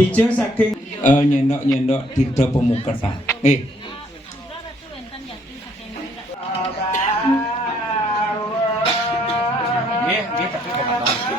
Bijak saking nyendok-nyendok tidak pemuketan. Nggih. Nggih, tapi pemoketan.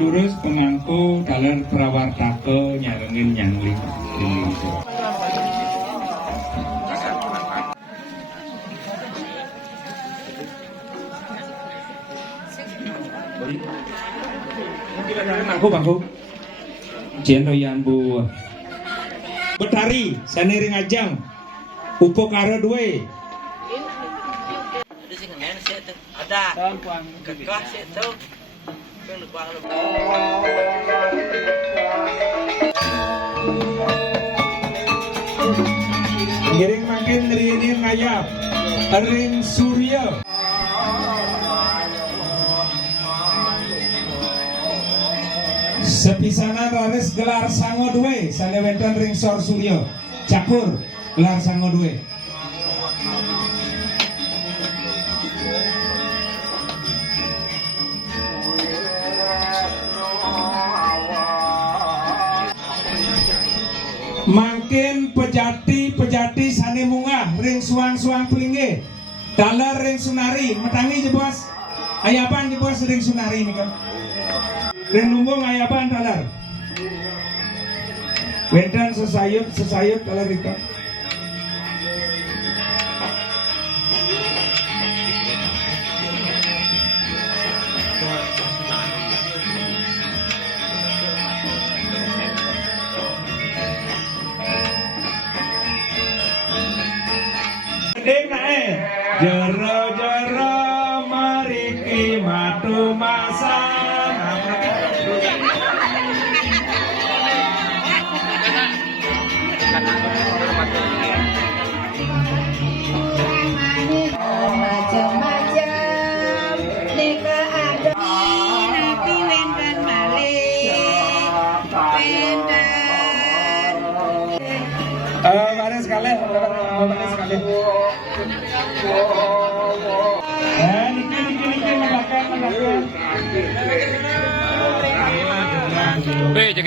Durus pengangku dalam prawartake nyarengin nyangling bangku jeno yambu Betari sanering ajang upo karo duwe ada kekah situ ngiring makin rini ngayap ring surya sepisanan raris gelar sango duwe sanewenten ring sor surya cakur gelar sango duwe makin pejati sane munggah ring suang pelinge dalar ring sunari metangi jebos ayapan jebos ring sunari ini kan ring lumbung ayapan dalar wendan sesayut dalar ikan jero mariki matu masan macam-macam neka ada nabi wendan balik wendan sekali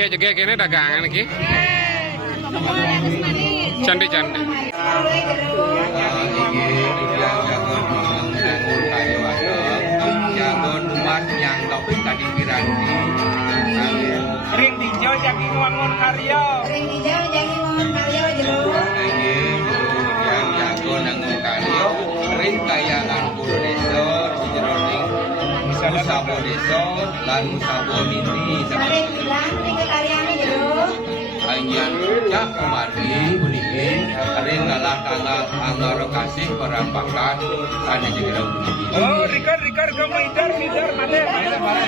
jaga kene dagangan iki. Candi. Jagon umat yang topik tadi piranti. Ring hijau jadi wangun karya. Ring hijau jadi wangun karya jero. Yang jago nangun karya. Ring kayangan bulu desa jeroning sabo desa lan sabo mini. Ring bilang ring karyane jero. Anyan cak kemari buniin ring ngalah anggar kasih perampakan kana jeung oh rikar kamu idar mane rikar mane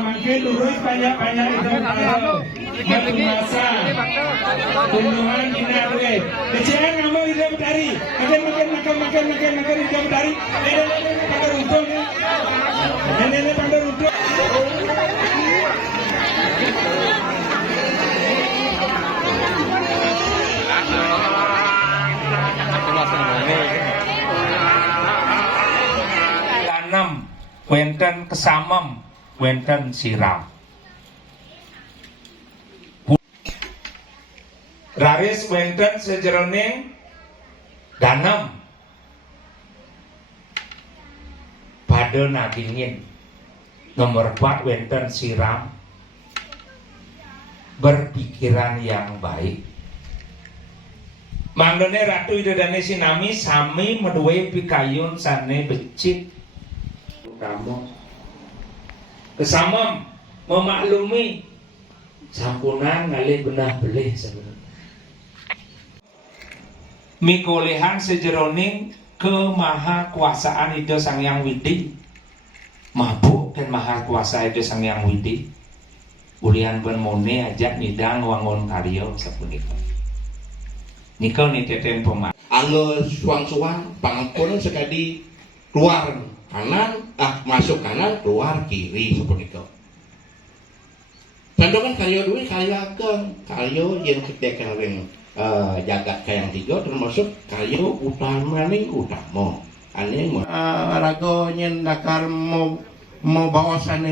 Makin lurus banyak-banyak itu mati masa tumbuhan ini gue kecilan kamu hidup dari makan hidup dari pandar untung nenek pandar untung tanam wenten kesamem wenten siram raris wenten sejeroning danem pada nabingin nomor 4 wenten siram berpikiran yang baik manggone ratu idodane sinami sami meduwe pikayun sane becik kamu kesamem memaklumi sampunan ngalih benah belih sebenarnya mikolehan sejeroning kemahakuasaan Ida Sang Hyang Widi mabuk kan maha kuasa Ida Sang Hyang Widi ulian bermone ajak nidang wangun karyo sapunika nika niteten pemak anggo suang-suang pangampun sekadi keluar kanan masuk kanan keluar kiri seperti itu. Contoh kan karyo duit karyo ageng karyo yang ketika yang jagat kayang tiga termasuk karyo utama nih utama aneh rago nyen dakar mau bawa sana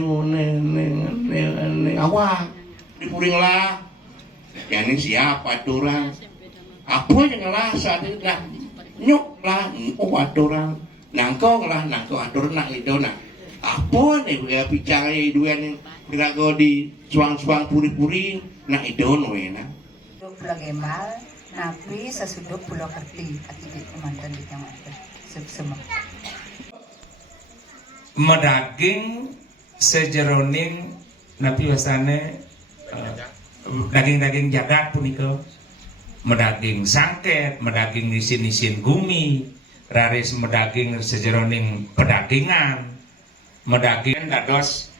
awak dipuring lah yang ini siapa aturan apa yang lah saat itu lah nyuk lah aturan nangko atur nak itu nak apa nih ya bicara dua nih berago di suang-suang puri-puri nak itu noena Pulau Gembal napi sesudah Pulau Kerti aktif mantan di Jakarta semua medaging sejeroning napi wasane daging-daging jagat punika medaging sangket medaging nisin-nisin gumi raris medaging sejeroning pedagingan medaging dados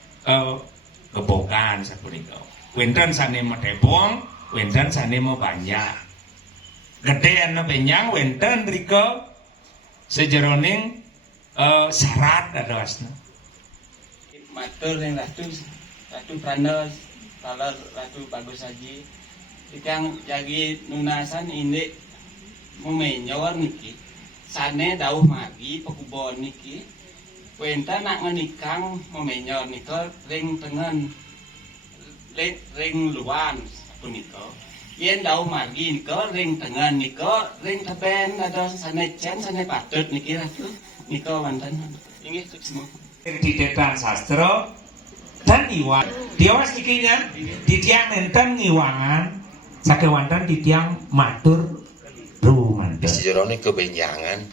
gebokan sapunika wenten sane metebong wenten sane mau banyak gede anu benyang wenten rika sejeroning syarat dadosna matur yang ratu pranos talar ratu bagus haji ikang jagi nunasan ini mumenyor niki sane dauh magi pekubon niki wenta nak ngenikang momenyor nika ring tengen ring luan punika yen dauh magi nika ring tengen nika ring teben ada sane cen sane patut niki ratu nika wonten inggih semua di tetan sastra dan iwang diawas nikinya di tiang nenten ngiwangan sakewanten di tiang matur rumanten sejerone kebenjangan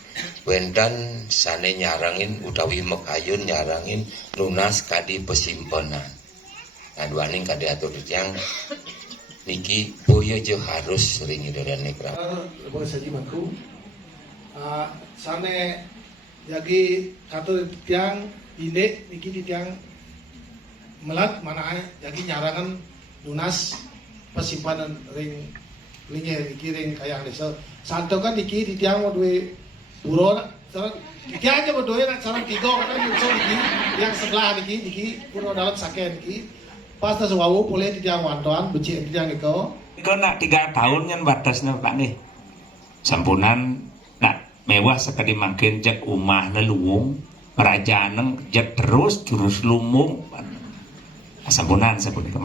wenten sane nyarangin utawi mekayun nyarangin lunas kadi pesimpenan ngaduaning kadi atur yang niki boyo jo harus sering idorane kra boleh saja maku sane jagi kata tiang ini niki di tiang melat mana jagi nyarangan lunas persimpanan ring niki ring kayang desa santo kan niki di tiang mau duwe buro niki aja mau duwe nak sarang tiga kan muncul niki yang sebelah niki buro dalam saken niki pas sesuatu boleh di tiang wantoan becik di tiang niko nak 3 tahun yang batasnya Pak nih sampunan nak mewah sekali makin jak umah leluwung kerajaan jak terus jurus lumung asampunan sapunika